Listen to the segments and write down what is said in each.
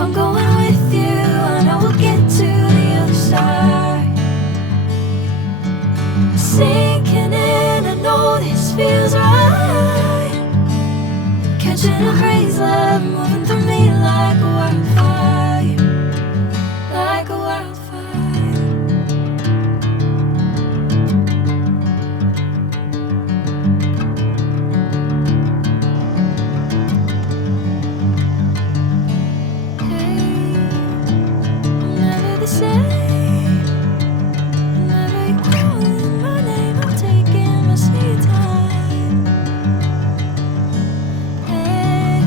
I'm going with you, I know we'll get to the other side. Sinking in, I know this feels right. Catching a haze love moving through me like a wildfire, like a wildfire. Hey, I'm never the same. Whenever you're calling my name, I'm taking my sweet time. Hey,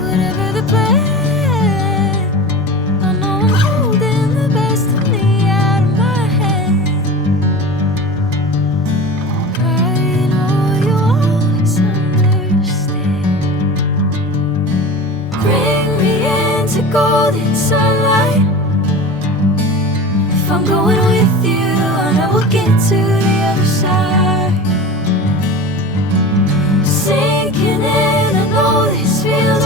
whatever the plan, I know I'm holding the best of me out of my hand. I know you always understand. Bring me into golden sunlight. If I'm going with you, I know we'll get to the other side. Sinking in, I know this feels